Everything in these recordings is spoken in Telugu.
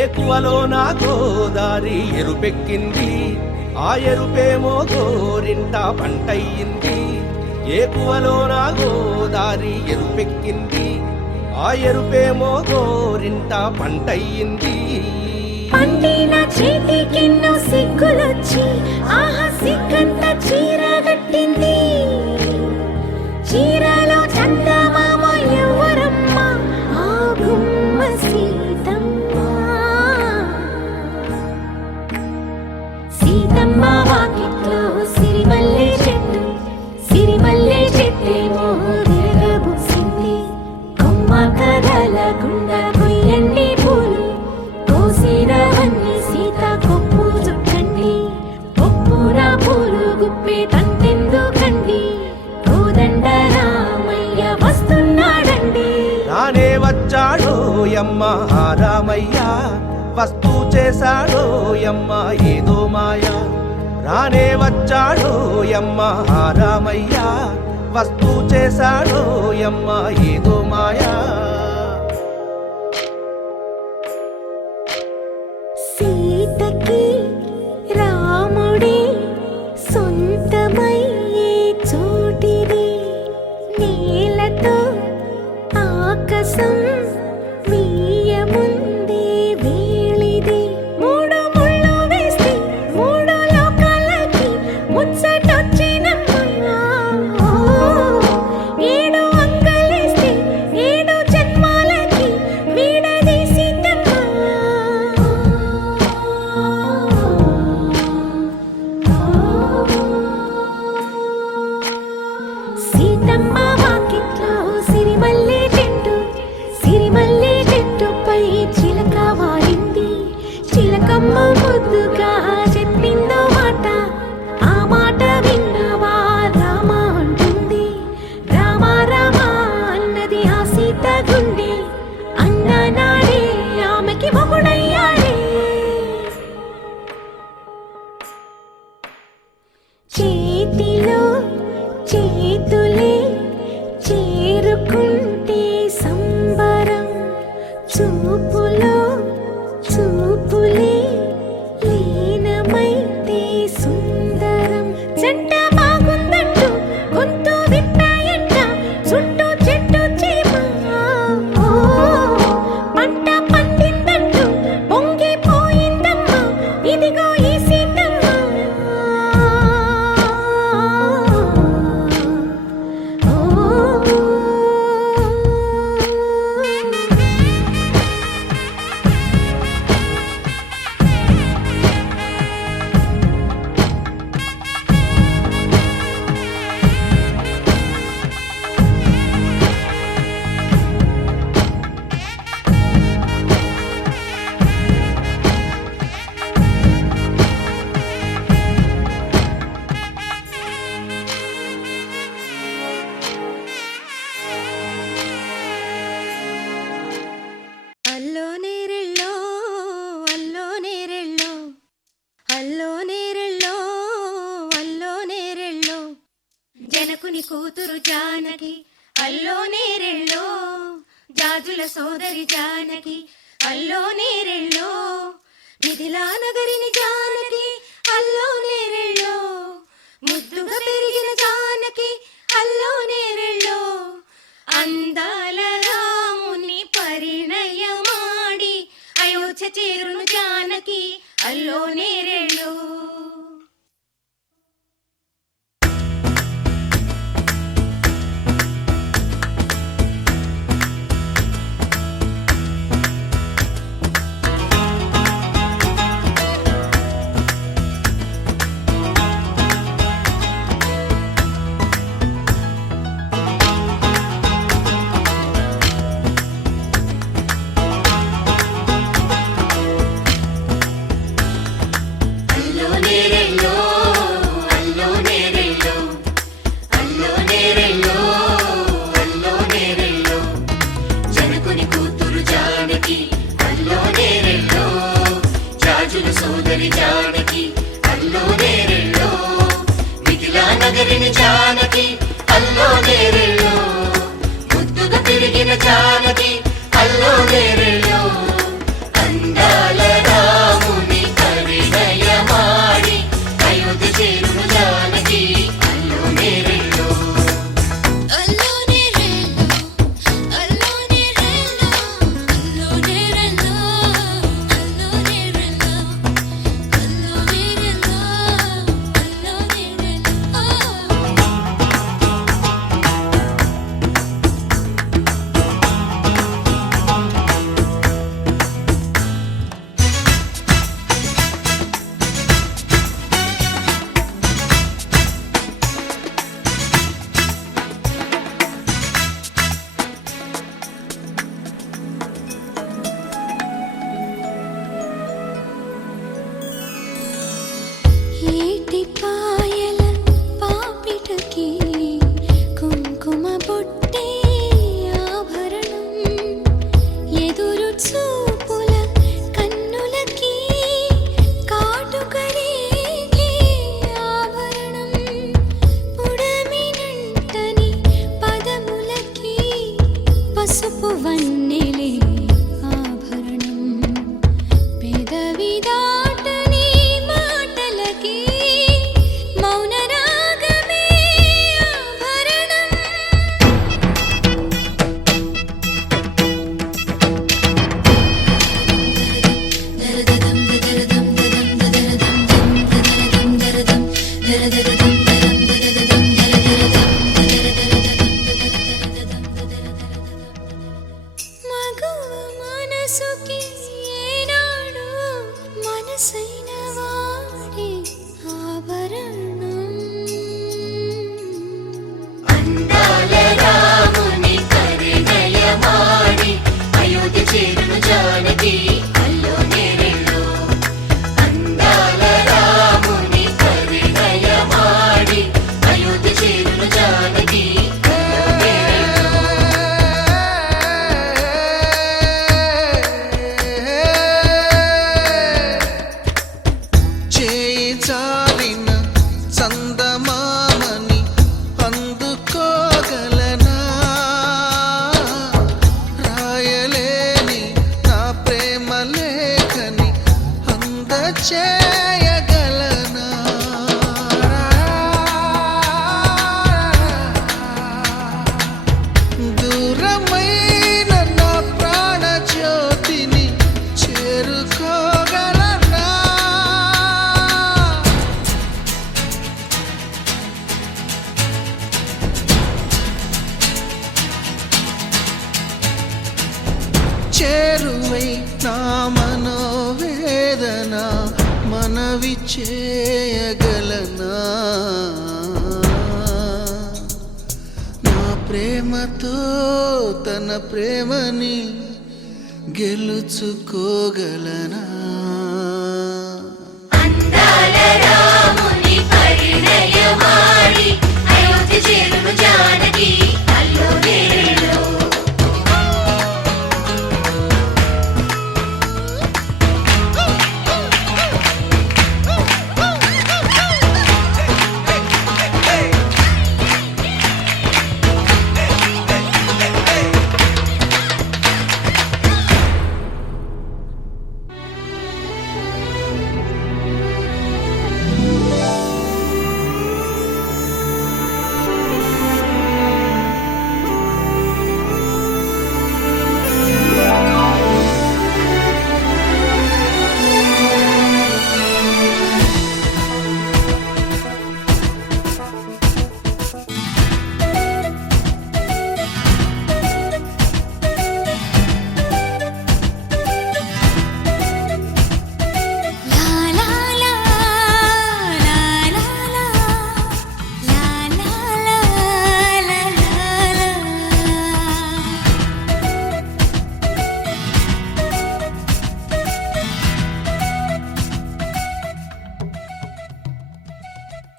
ఏకువలో నా గోదారి ఎరుపెక్కింది, ఆ ఎరుపేమో గోరింట పంటయ్యింది. ఏకువలో నా గోదారి ఎరుపెక్కింది, ఆ ఎరుపేమో గోరింట పంటయ్యింది. పండిన చేతికెన్నో సిగ్గులొచ్చి ఆహా సిగ్గంత చీర కట్టింది. చీరలో చందమామ ఎవరమ్మ, ఆ గుమ్మ సీతమ్మ. సీతమ్మ వాకిట్లో సిరిమల్లె చెట్టు, సిరిమల్లె చెట్టేమో విరగబూసింది. కొమ్మ కదలకుండా కొయ్యండి పూలు, కోసినవన్నీ సీత కొప్పు చుట్టండి. కొప్పున పూలు గుప్పే తంతెందుకండి, కోదండ రామయ్య వస్తున్నాడండి. రానే వచ్చాడో యమ్మ ఆ రామయ్య, వస్తూ చేశాడో యమ్మ ఏదో మాయ. రానే వచ్చాడో యమ్మ ఆ రామయ్య, వస్తూ చేశాడో యమ్మ ఏదో మాయా. సీతకి రాముడే సొంతమయ్యే చోటిది, నేలతో ఆకాశం వీయముందే వేళిది. మూడు ముళ్ళు వేస్తే మూడు లోకాలకి ముచ్చటొచ్చినమ్మా. ఏడు అంగలేస్తే ఏడు జన్మాలకి వీడదీసిద్దమ్మా. సీతమ్మ వాకిట్లో సిరిమల్లె చెట్టు, సిరిమల్లె చెట్టుపై చిలక వాలింది. చిలకమ్మ ముద్దుగా చెప్పిందో మాట, ఆ మాట విన్నవా రామ అంటుంది. రామ రామ అన్నది ఆ సీత గుండె, అన్న నాడే ఆమెకి మొగుడయ్యాడే. చేతిలో చేతులే చేరుకుంటే సంబరం, చూపులో చూపులే లీనమైతే సుందరం. జంట బాగుందంటూ గొంతు విప్పాయంట చుట్టూ చెట్టు చీమ. పంట పండిందంటూ పొంగిపోయిందమ్మా, ఇదిగో ఈ సీతమ్మ. అల్లో నేరెళ్ళో అల్లో నేరెళ్ళో, అల్లో నేరెళ్ళో అల్లో నేరెళ్ళో, జనకుని కూతురు జానకి అల్లో నేరెళ్ళో, జాజుల సోదరి జానకి అల్లో నేరెళ్ళో, మిథిలా నగరిని జానకి అల్లో నేరెళ్ళో, ముద్దుగా పెరిగిన జానకి అల్లో నేరెళ్ళో, అందాల రాముని పరిణయమాడి అయోధ్య చేరును జానకి అల్లో నేరెళ్ళో. చేరువై నా మనోవేదన మనవి చేయగలనా నా ప్రేమతో తన ప్రేమని గెలుచుకోగలనా అందాల రాముని పరిణయమాడి అయోధ్య చేరును జానకి అల్లో నేరేళ్ళో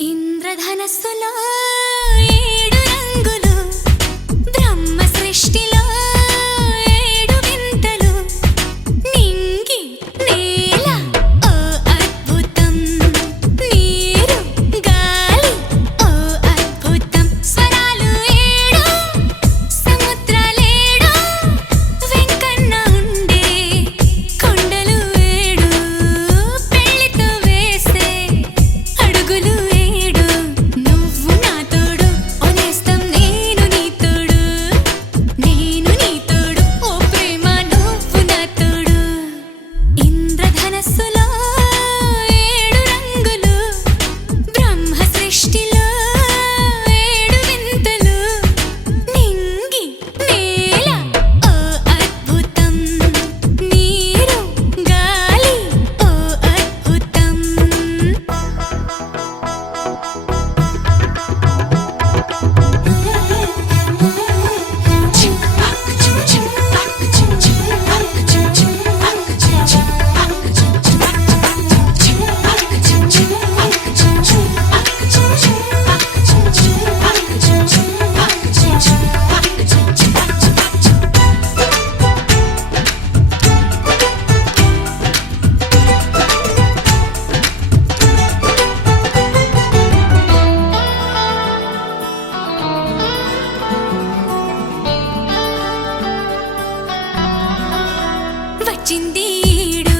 ఇంద్రధనస్సులో ఏడు రంగులు బ్రహ్మ సృష్టిలో ఏడు వింతలు నింగి నేల ఓ అద్భుతం నీరు గాలి ఓ అద్భుతం స్వరాలు ఏడు సముద్రాలేడు వెంకన్న ఉండే కొండలు ఏడు పెళ్లితో వేసే అడుగులు నువ్వు నా తోడు ఓనేస్తం నేను నీ తోడు ఓ ప్రేమ నువ్వు నా తోడు ఇంద్రధనస్సులో ఏడు రంగులు బ్రహ్మ సృష్టిలో ఏడు వింతలు నింగి నేల ఓ అద్భుతం నీరు గాలి ఓ అద్భుతం వచ్చింది ఈడు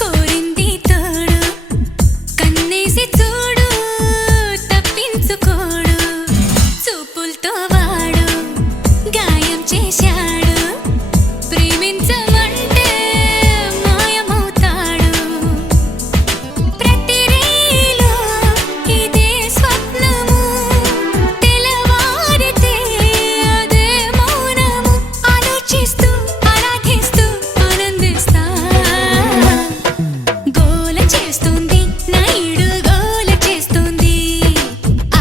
కోరింది తోడు కన్నేసి చూడు తప్పించుకోడు చూపులతో వాడు గాయం చేశాడు ప్రేమించమంటే మాయమవుతాడు ప్రతి రీలో ఇదే స్వప్నము తెలవారితే అదే మౌనము ఆలోచిస్తూ ఆరాధిస్తూ ఆనందిస్తా గోల చేస్తుంది నాయుడు గోల చేస్తుంది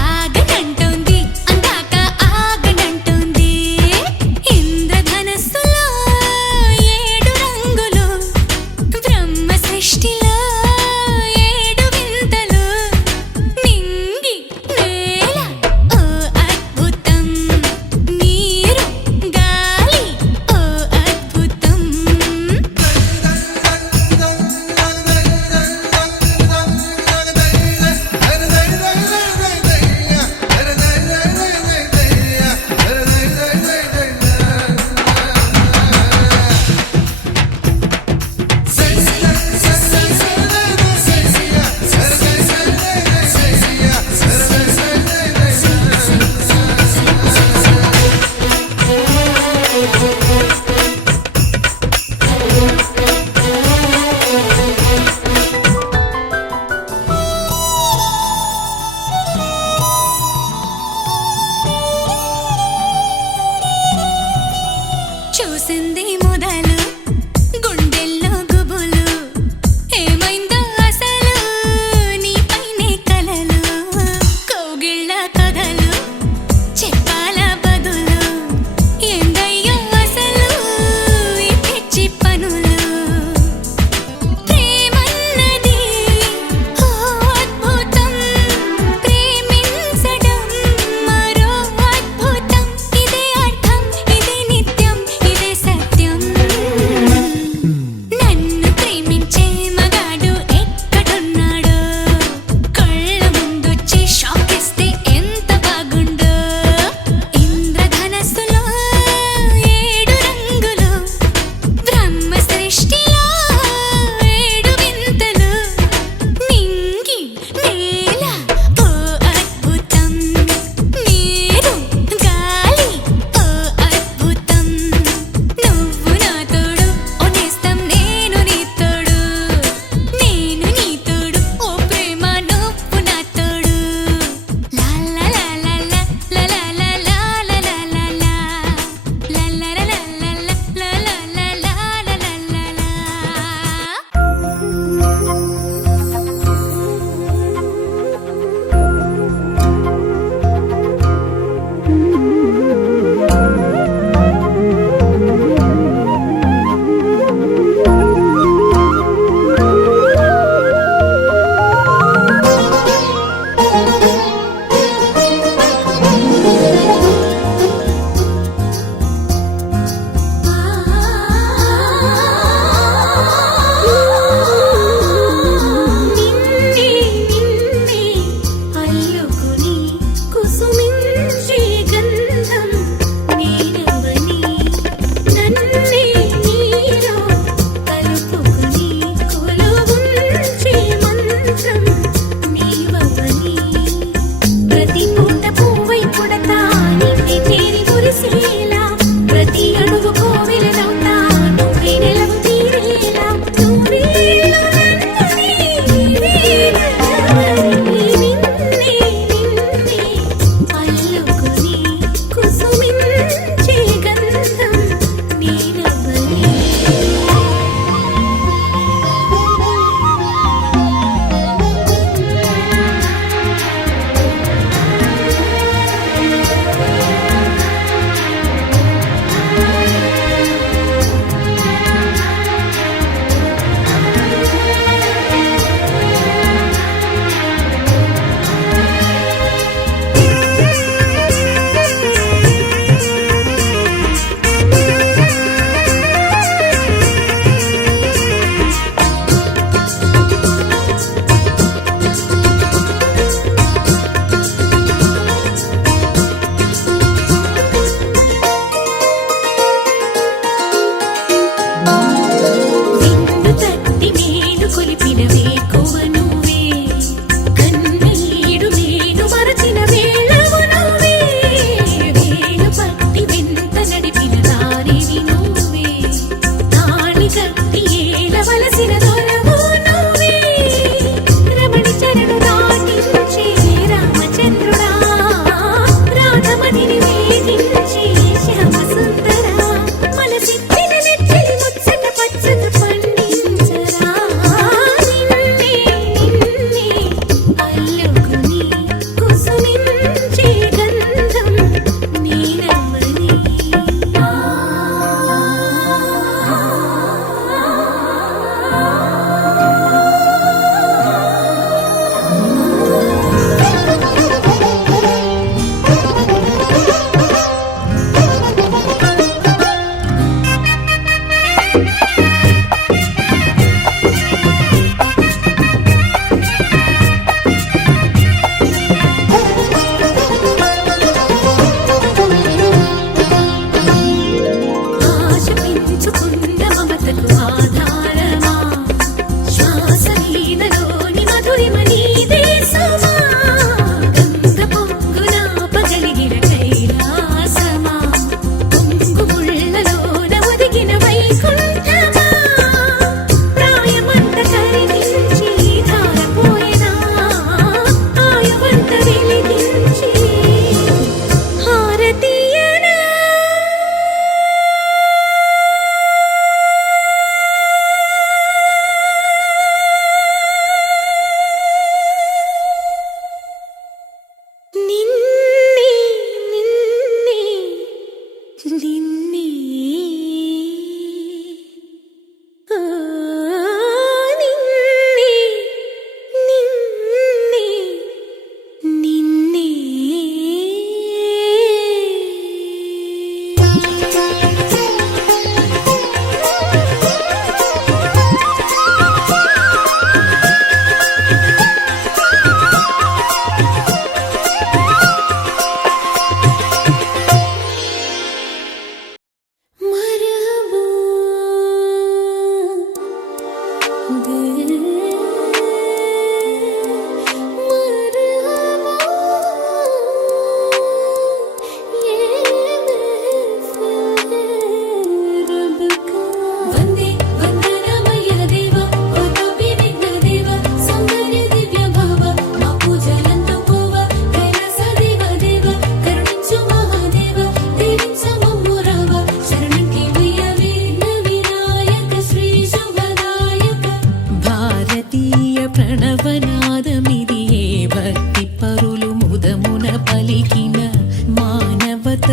ఆగనంటోంది అందాక ఆగనంటోంది ఇంద్రధనస్సులో ఏడు రంగులు బ్రహ్మ సృష్టిలో ఏడు వింతలు నింగి నేల ఓ అద్భుతం నీరు గాలి ఓ అద్భుతం చూసింది మొదలు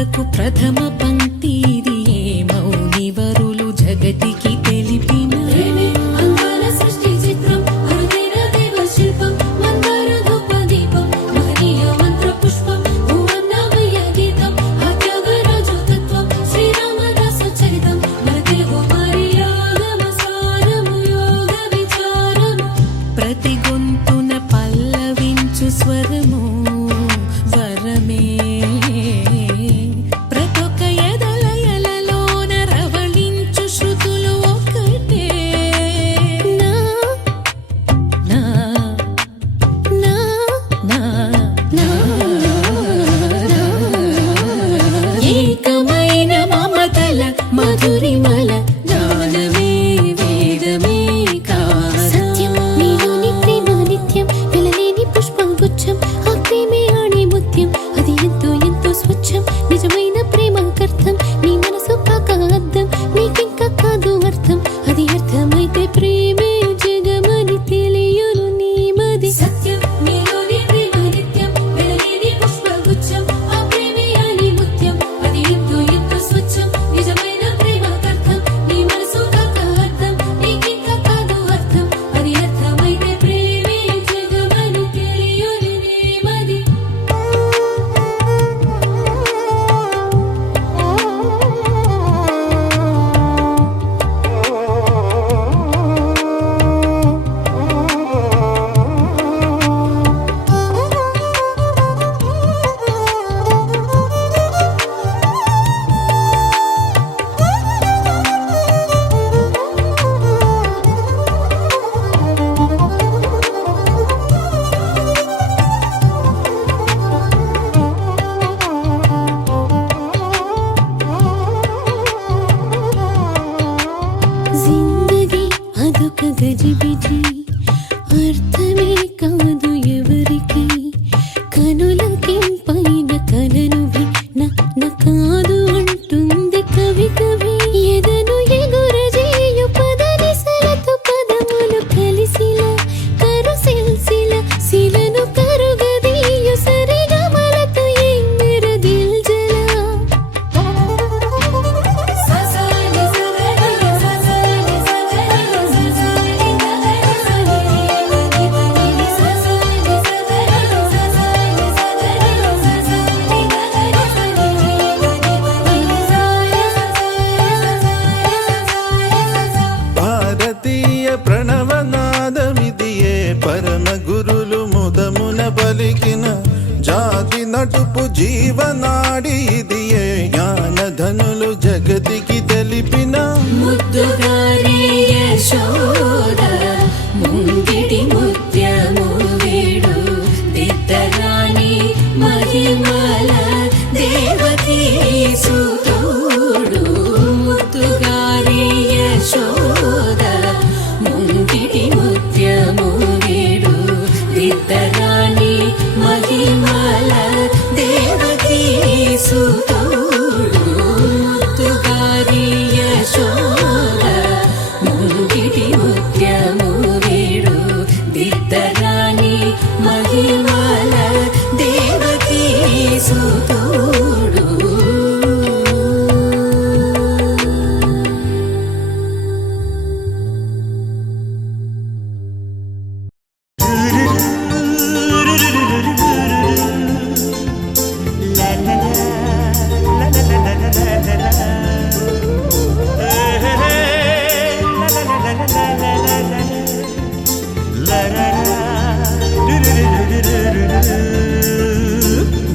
కవులకు ప్రథమ పంక్తి ఇది ఏ మౌని వరులు జగతికి తెలిపిన ప్రతి గొంతున పల్లవించు స్వరము వరమే ప్రతొక ఎదలయలలోన రవళించు శృతులు ఒకటే నా నా నా నా నా ఏకమైన మమతల మధురిమల జ్ఞానమే వేదమే సత్యం నీలోని ప్రేమ నిత్యం వెలలేని పుష్పగుచ్చం ఆ ప్రేమే ఆణి ముత్యం అది ఎంతో ఎంతో స్వచ్ఛం నిజమైన ప్రేమకర్థం నీ మనసు కాక అర్థం నీకింకా కాదు అర్థం అది అర్థమైతే ప్రేమే జగమని తెలియను నీ మది సత్యం నీలోని ప్రేమ నిత్యం వెలలేని పుష్పగుచ్చం ఆ ప్రేమే ఆణి ముత్యం అది ఎంతో ఎంతో స్వచ్ఛం నిజమైన ప్రేమకర్థం నీ మనసు కాక అర్థం నీకింకా కాదు అర్థం అది అర్థమైతే ప్రేమే జగమని తెలియను నీ మది జిందగీ అదొక గజిబిజి అర్థమే కాదు ఎవరికి కనులకింపైన కలను నా కాదు అంటుంది కవి కవి ఎదను ఎగురజేయు పదనిసలతో పదములు కలిసిలా కరుసిల్సిల శిలను కరుగదీయు సరిగమలతో ఎంగర దిల్జలా భారతీయ ప్రణవనాదమిదియే పరమ గురులు ముదమున పలికిన జాతి నటుపు జీవనాడి ఇదియే జ్ఞానధనులు జగతికి తెలిపిన ముద్దుగారి యశోద ముంగిటి ముత్యము వీడు దిద్దరాణి మహిమల దేవకీ సుతుడు ముద్దుగారి యశోద ముంగిటి ముత్యము వీడు దిద్దరాణి మహిమల దేవకీ సుతుడు ముద్దుగారి యశోద ముంగిటి ముత్యము వీడు దిద్దరాణి మహిమల దేవకీ సుతుడు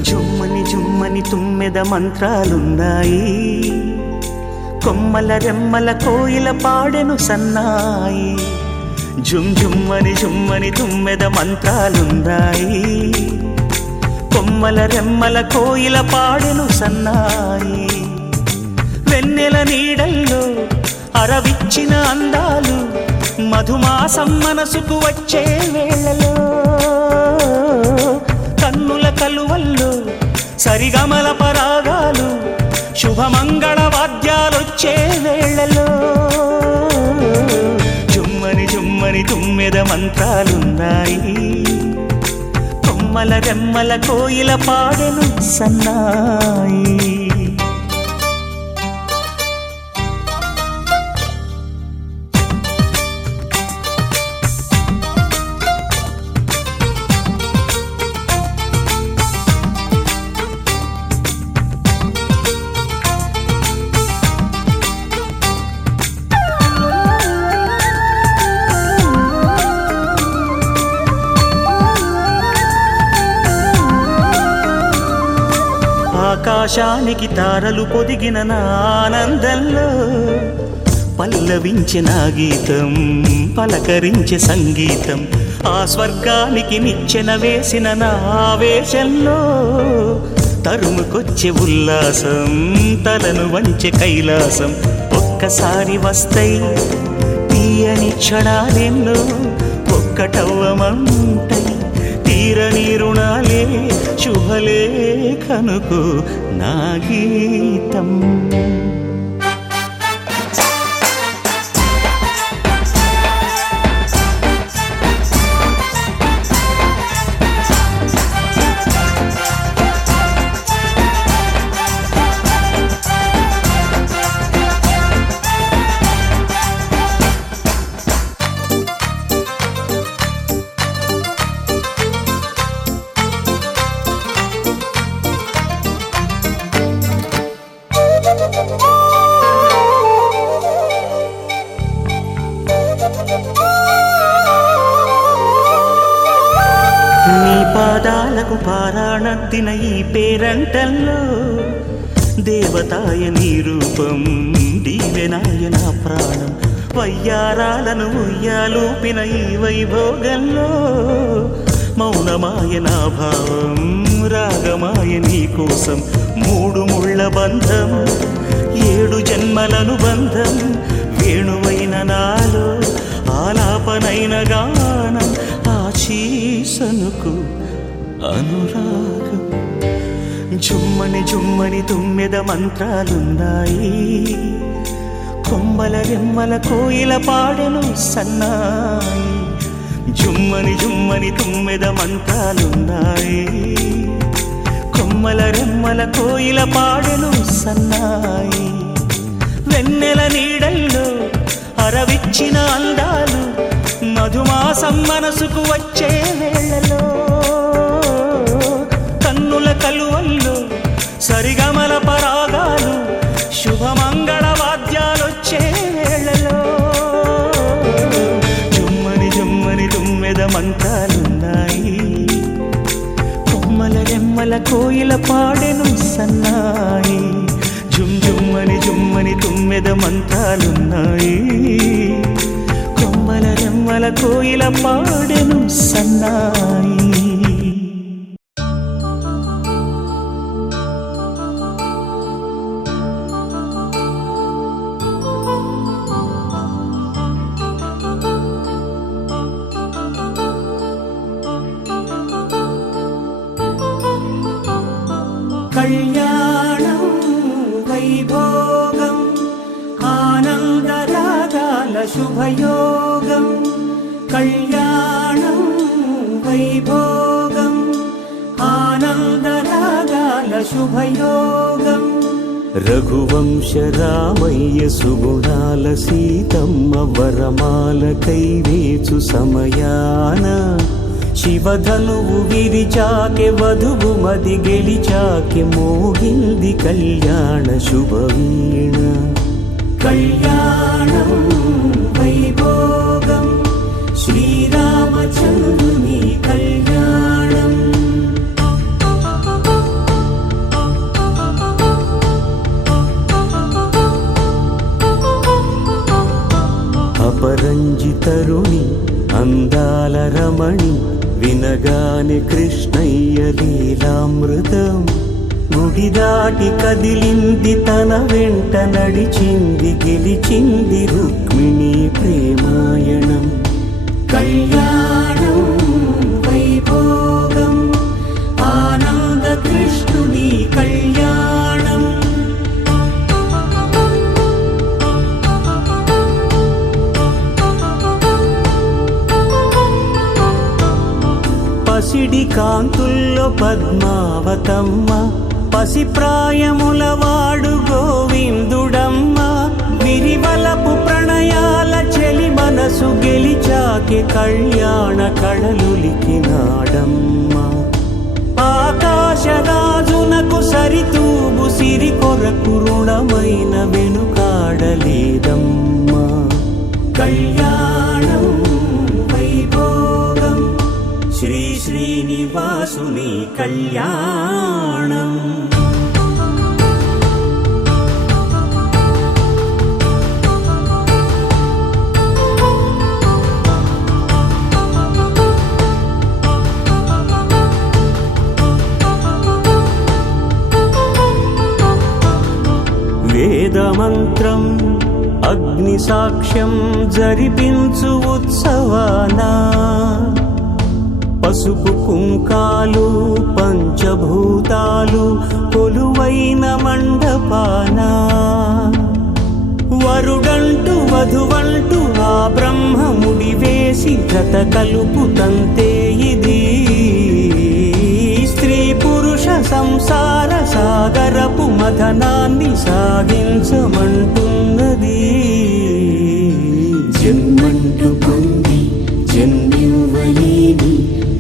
జుమ్మని జుమ్మని తుమ్మెద మంత్రాలున్నాయి కొమ్మల రెమ్మల కోయిల పాడెను సన్నాయి జుమ్ జుమ్మని జుమ్మని తుమ్మెద మంత్రాలున్నాయి కొమ్మల రెమ్మల కోయిల పాడెను సన్నాయి వెన్నెల నీడల్లో అరవిచ్చిన అందాలు మధుమాసం మనసుకు వచ్చే వేళలో కన్నుల కలువల్లో సరిగమల పరాగాలు శుభమంగళ వాద్యాలొచ్చే వేళలో జుమ్మని జుమ్మని తుమ్మెద మంత్రాలున్నాయి కొమ్మల రెమ్మల కోయిల పాడెను సన్నాయి ఆకాశానికి తారలు పొదిగిన నా ఆనందంలో పల్లవించే నా గీతం, పలకరించే సంగీతం, ఆ స్వర్గానికి నిచ్చెన వేసిన నా ఆవేశంలో తరుముకొచ్చే ఉల్లాసం, తలను వంచే కైలాసం. ఒక్కసారి వస్తాయి తీయని క్షణాలెన్నో, ఒక్కటవ్వమంటాయి తీరని రుణాలే. శుభలేఖనుకు నా గీతం. నీ పాదాలకు పారాణద్దిన ఈ పేరంటల్లో దేవతాయ నీ రూపం, దీవెనాయ నా ప్రాణం. వయ్యారాలను ఉయ్యాలూపిన ఈ వైభోగంలో మౌనమాయ నా భావం, రాగమాయ నీ కోసం. మూడు ముళ్ళ బంధం, 7 జన్మలను బంధం, వేణువైన నాలో ఆలాపనైన గానం, ఆశీసనుకు అనురాగం. జుమ్మని జుమ్మని తుమ్మెద మంత్రాలున్నాయి, కొమ్మల రెమ్మల కోయిల పాడెను సన్నాయి. జుమ్మని జుమ్మని తుమ్మెద మంత్రాలున్నాయి, కొమ్మల రెమ్మల కోయిల పాడెను సన్నాయి. వెన్నెల నీడల్లో అరవిచ్చిన అందాలు, మధుమాసం మనసుకు వచ్చే వేళలో కన్నుల కలువల్లో సరిగమల పరాగాలు, శుభమంగళ వాద్యాలొచ్చే వేళలో జుమ్మని జుమ్మని తుమ్మెద మంత్రాలున్నాయి, కొమ్మల రెమ్మల కోయిల పాడెను సన్నాయి. జుమ్ జుమ్మని జుమ్మని తుమ్మెద మంత్రాలున్నాయి, కొమ్మల రెమ్మల కోయిల పాడెను సన్నాయి. కళ్యాణం వైభోగం, ఆనందరాగాల శుభయోగం. కళ్యాణం వైభోగం, ఆనందరాగాల శుభయోగం. రఘువంశ రామయ్య సుగుణాల సీతమ్మ వరమాల కైవేచు సమయాన, శివధనువు విరిచాకె వధువు మది గెలిచాకె మోగింది కళ్యాణ శుభవీణ. కళ్యాణం వైభోగం, శ్రీరామచంద్రుని కళ్యాణం. అపరంజితరుణి అందాల రమణి, వినగానే కృష్ణయ్య లీలామృతం. గుడి దాటి కదిలింది తన వెంట నడిచింది, గెలిచింది రుక్మిణి ప్రేమాయణం. కళ్యాణం వైభోగం, ఆనంద కృష్ణుని కళ్యాణం. పసిడి కాంతుల్లో పద్మావతమ్మ, పసిప్రాయముల వాడు గోవిందుడమ్మ. విరివలపు ప్రణయాల చెలి మనసు గెలిచాకె కళ్యాణ కళలులికినాడమ్మ. ఆకాశరాజునకు సరితూబు సిరి కొరకు రుణమైన వెనుకాడలేదమ్మా. కళ్యాణం వైభోగం, శ్రీ శ్రీనివాసుని కళ్యాణం. వేదమంత్రం అగ్ని సాక్ష్యం జరిపించు ఉత్సవాన పసుపు కుంకాలు పంచభూతాలు కొలువైన మండపాన వరుడంటూ వధువంటూ ఆ బ్రహ్మముడి వేసి జత కలుపుతంతే ఇది స్త్రీ పురుష సంసార సాగరపు మథనాన్ని సాగించమంటున్నది. జన్మంటూ పొంది జన్మివ్వలేని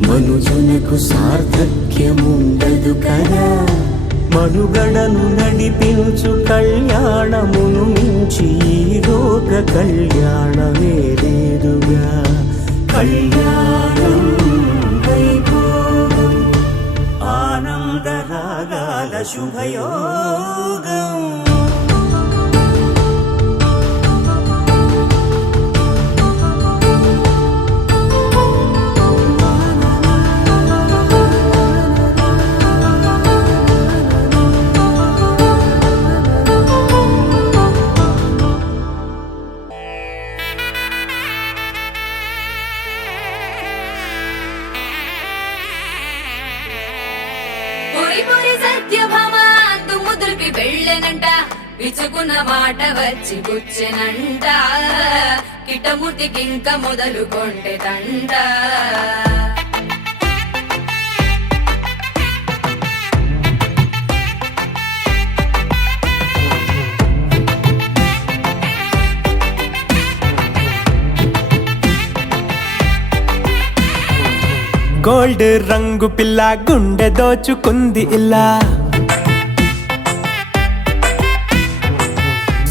మనుజునకు సార్థక్యముండదు కదా. మనుగడను నడిపించు కళ్యాణమును మించి ఈ లోక కళ్యాణమే లేదుగా. కళ్యాణం వైభోగం ఆనందరాగాల శుభయోగం. పిచుకున్న మాట వచ్చి కూర్చెనంట కిటముటికింక మొదలు కొంటెదంట. గోల్డ్ రంగు పిల్ల గుండె దోచుకుంది ఇలా.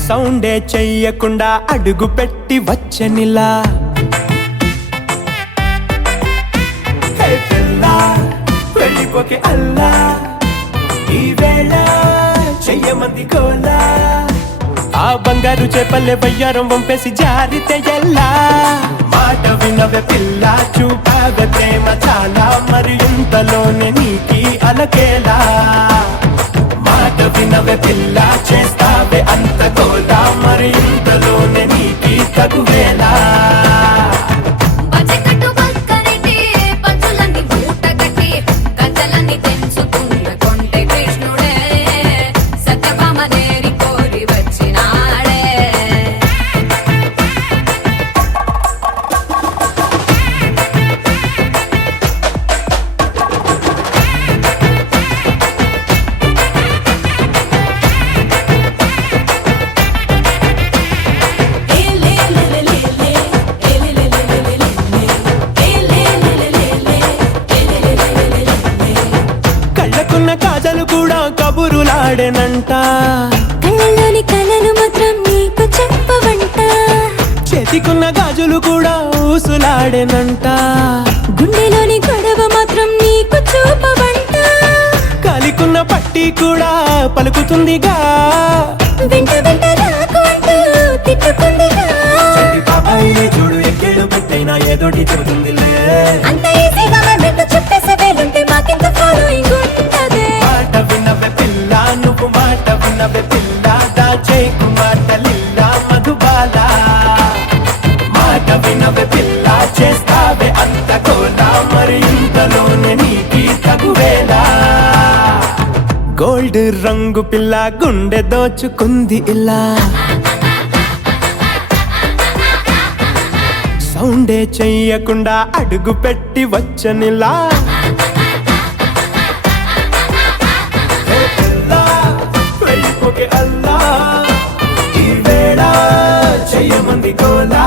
సౌండే చెయ్యకుండా అడుగు పెట్టి వచ్చనిలా. వెళ్ళిపోకే అల్లా ఈ వేళ చెయ్యమంది కోలా. ఆ బంగారు చేపల్లె వయ్యారం వంపేసి జారితే ఎల్లా. మాట వినవే పిల్ల చూపావే ప్రేమ చాలా మరి ఇంతలోనే నీకి అలకేలా. మాట వినవే పిల్ల చేస్తావే అంత కోలా మరి ఇంతలోనే నీకి తగువేలా. కాజలు కూడా కబురులాడేనంట. కళ్ళలోని కళలు మాత్రం నీకు చెప్పవంట. చేతికున్న గాజులు కూడా ఊసులాడేనంట. గుండెలోని గొడవ మాత్రం నీకు చూపవంట. కలికున్న పట్టి కూడా పలుకుతుందిగా. వెంట వెంట రాకు అంటూ తిట్టుకుందిగా. చూడు ఎక్కేడు పెట్టైనా ఏదోటి చెబుతుందిలే. అంత ఈజీగా మెట్టు చెప్పేసే వేలుంటే మాకింత ఫాలోయింగ్ ఉంటదే. మాట వినవే పిల్ల నువ్వు మాట వినవే పిల్ల దాచేకు మాటలిల్లా మధుబాల. మాట వినవే పిల్ల చేస్తావే అంత కోలా మరి ఇంతలోనే నీకి తగువేలా. గోల్డ్ రంగు పిల్ల గుండె దోచుకుంది ఇలా. సౌండే చెయ్యకుండా అడుగు పెట్టి వచ్చనిలా. వెళ్ళిపోకే అల్లా ఈ వేళ చెయ్యమంది కోలా.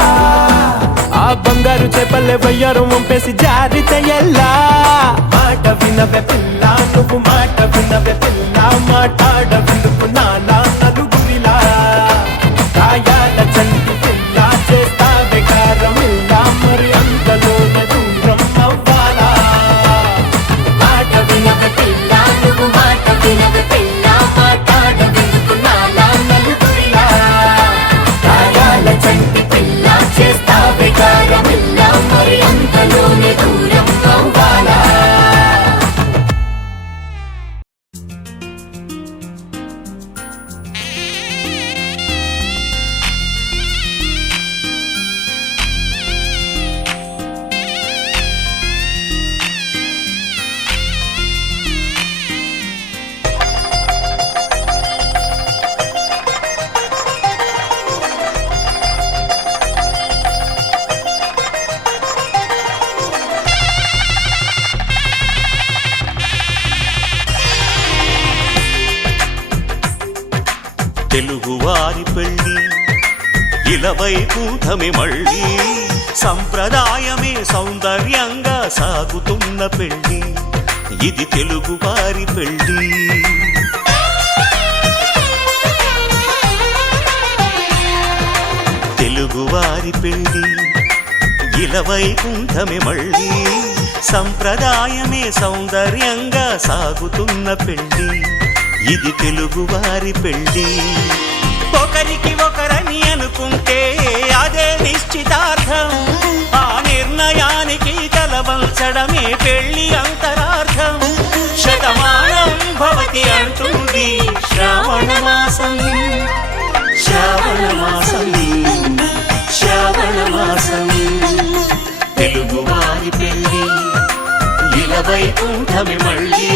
ఆ బంగారు చేపల్లె వయ్యారం వంపేసి జారితే ఎల్లా. మాట వినవే పిల్ల నువ్వు మాట వినవే పిల్ల మాట్లాడవిందుకు నాలా నలుగురిలా. కాయాల చంటి పిల్ల చేస్తావే కారమిల్లా మరి అంతలోనే దూరం అవ్వాలా. మాట వినవే పిల్ల నువ్వు మాట వినవే పిల్ల మాట్లాడవిందుకు నాలా నలుగురిలా. కాయాల చంటి పిల్ల చేస్తావే కారమిల్లా మరి అంతలోనే దూరం అవ్వాలా. తెలుగువారి పెళ్ళి ఇలవైకుంఠమి మళ్ళీ సంప్రదాయమే సౌందర్యంగా సాగుతున్న పెళ్ళి ఇది తెలుగువారి పెళ్ళి తెలుగువారి పెళ్ళి ఇలవైకుంఠమి మళ్ళీ సంప్రదాయమే సౌందర్యంగా సాగుతున్న పెళ్ళి ఇది తెలుగువారి పెళ్ళి ఒకరికి ఒకరని అనుకుంటే అదే నిశ్చితార్థం ఆ నిర్ణయానికి తలవంచడమే పెళ్లి అంతరార్థం శతమానం భవతి అంటుంది శ్రావణ మాసం శ్రావణ మాసం శ్రావణ మాసం తెలుగువారి పెళ్ళి ఇలవైకుంఠమి మళ్ళీ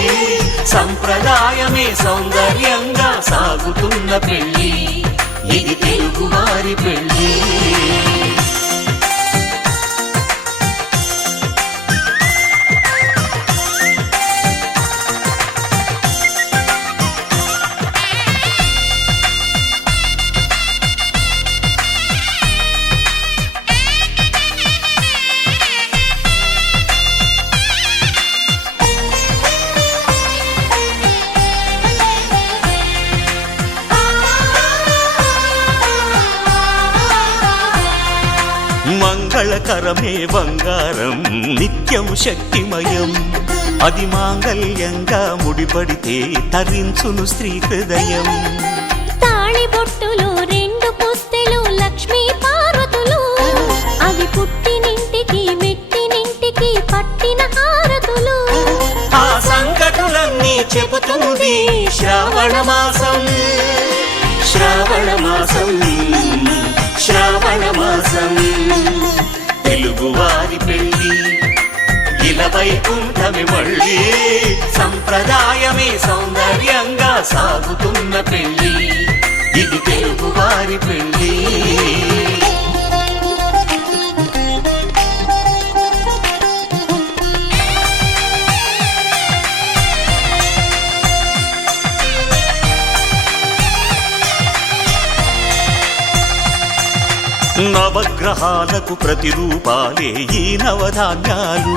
సంప్రదాయమే సౌందర్యంగా సాగుతున్న పెళ్ళి ఇది తెలుగువారి పెళ్ళి మంగళకరమే బంగారం నిత్యం శక్తిమయం అది మాంగళ్యంగా ముడిపడితే తరించును స్త్రీ హృదయం తాళిబొట్టులో రెండు పుస్తెలు లక్ష్మీ పార్వతులు అవి పుట్టినింటికి మెట్టినింటికి పట్టిన హారతులు ఆ సంకటులన్నీ చెబుతుంది శ్రావణ మాసం శ్రావణ మాసం శ్రావణ మాసం తెలుగువారి పెళ్ళి ఇలవైకుంఠమి మళ్ళీ సంప్రదాయమే సౌందర్యంగా సాగుతున్న పెళ్ళి ఇది తెలుగువారి పెళ్ళి నవగ్రహాలకు ప్రతిరూపాలే ఈ నవధాన్యాలు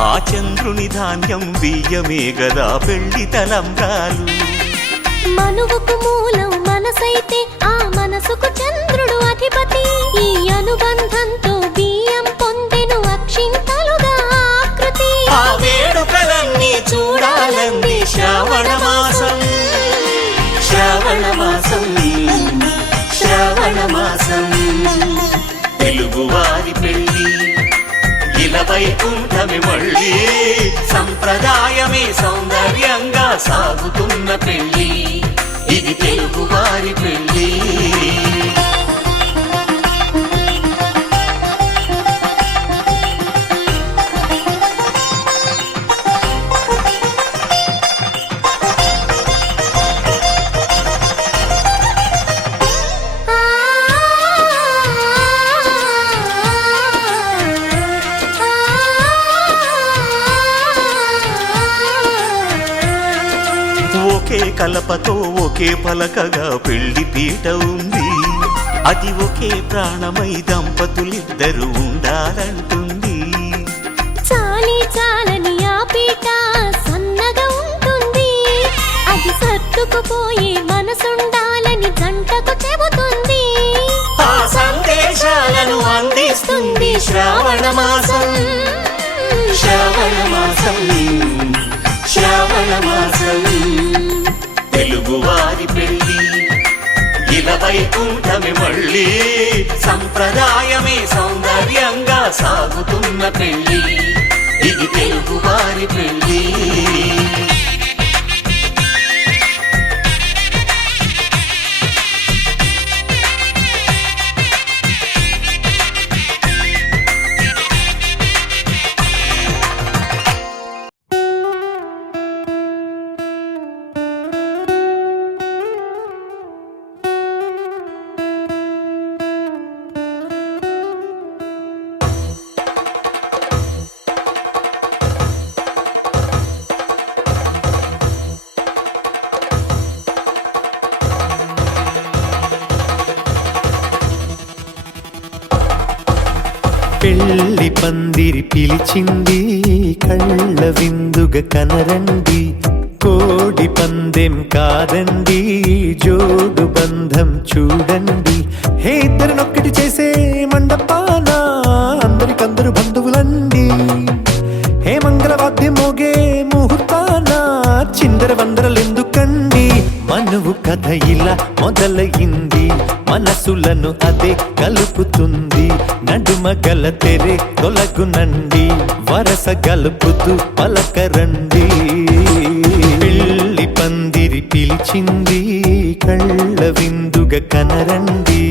ఆ చంద్రుని ధాన్యం బియ్యమే గదా పెళ్లి తలంబ్రాలు మనువుకు మూలం మనసైతే ఆ మనసుకు చంద్రుడు అధిపతి ఈ అనుబంధంతో బియ్యం పొందెను అక్షింతలుగా ఆకృతి ఆ వేడుకలన్నీ చూడాలంది శ్రావణ మాసం శ్రావణ మాసం శ్రావణ మాసం తెలుగువారి పెళ్ళి ఇలవైకుంఠమి మళ్ళీ సంప్రదాయమే సౌందర్యంగా సాగుతున్న పెళ్ళి ఇది తెలుగువారి పెళ్ళి ఒకే కలపతో ఒకే పలకగా పెళ్లి పీట ఉంది అది ఒకే ప్రాణమై దంపతులిద్దరూ ఉండాలంటుంది చాలి చాలని ఆ పీట సన్నగా ఉంటుంది అది సర్దుకుపోయే మనసుండాలని జంటకు చెబుతుంది ఆ సందేశాలను అందిస్తుంది శ్రావణ మాసం శ్రావణ మాసం శ్రావణ మాసం తెలుగువారి పెళ్ళి ఇలవైకుంఠమి మళ్ళీ సంప్రదాయమే సౌందర్యంగా సాగుతున్న పెళ్ళి ఇది తెలుగువారి పెళ్ళి పెళ్లి పందిరి పిలిచింది కళ్ళ విందుగా కనరండి కోడి పందెం కాదండి జోడు బంధం చూడండి హే ఇద్దరినొక్కటి చేసే మండపాన అందరికందరు బంధువులండి హే మంగళవాద్యం మోగే ముహూర్తాన చిందర వందరలెందుకండి మనువు కథ ఇలా మొదలయింది మనసులను అదే కలుపుతుంది నడుమ గల తెరే తొలగునండి వరస గలుపుతూ పలకరండి పెళ్లి పందిరి పిలిచింది కళ్ళ విందుగా కనరండి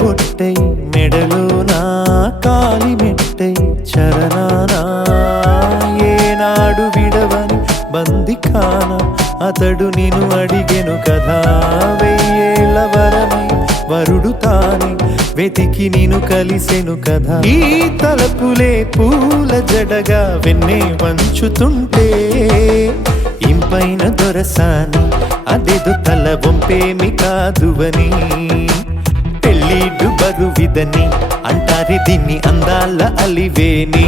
బొట్టై మెడలోనా కాలి మెట్టై చరణానా ఏనాడు విడవని బందిఖాన అతడు నిన్ను అడిగెను కదా వెయ్యేళ్ళ వరమై వరుడు తానే వెతికి నిన్ను కలిసెను కదా ఈ తలపులే పూల జడగా వెన్నే వంచుతుంటే ఇంపైన దొరసాని అదేదో తల వంపేమి కాదువని పెళ్ళిడు బరువిదని అంటారే దీన్ని అందాల అలివేని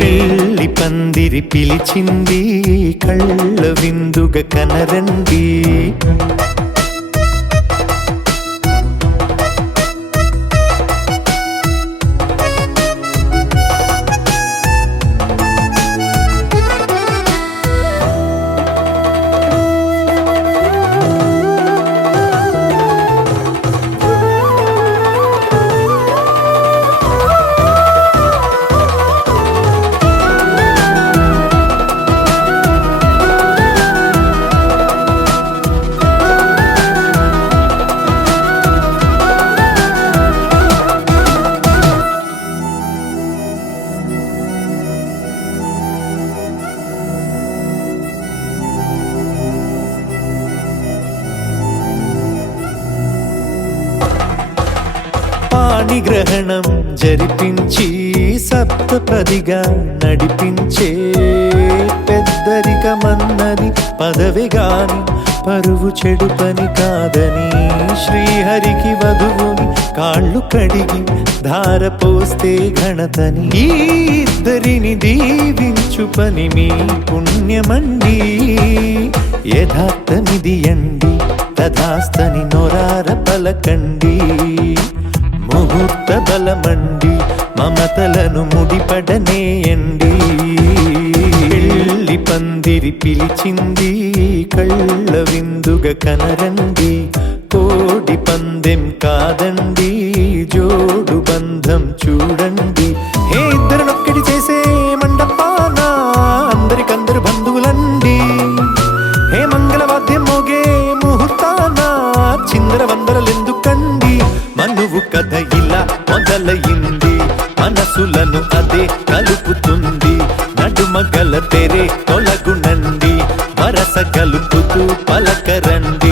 పెళ్లి పందిరి పిలిచింది కళ్ళ విందుగా కనరండి పాణిగ్రహణం జరిపించి సప్తపదిగా నడిపించే పెద్దరికమన్నది పదవి గాని పరువు చెడు పని కాదని శ్రీహరికి వధువుని కాళ్ళు కడిగి ధార పోస్తే ఘనతని ఈ ఇద్దరిని దీవించు పని మీ పుణ్యమండి యథార్థమిది అండి తథాస్తని నొరార పలకండి ముహూర్త బలమండి మమతలను ముడిపడనేయండి పెళ్లి పందిరి పిలిచింది కళ్ళ విందుగా కనరండి కోడి పందెం కాదండి జోడు బంధం చూడండి హే ఇద్దరినొక్కటి చేసే మండపాన అందరికందరు బంధువులండి హే మంగళవాద్యం మోగే ముహూర్తాన చిందర వందరలెందుకండి మనువు కథ ఇలా మొదలయింది మనసులను అదే కలుపుతుంది నడుమ గల తెరే తొలగునండి వరస కలుపుతూ పలకరండి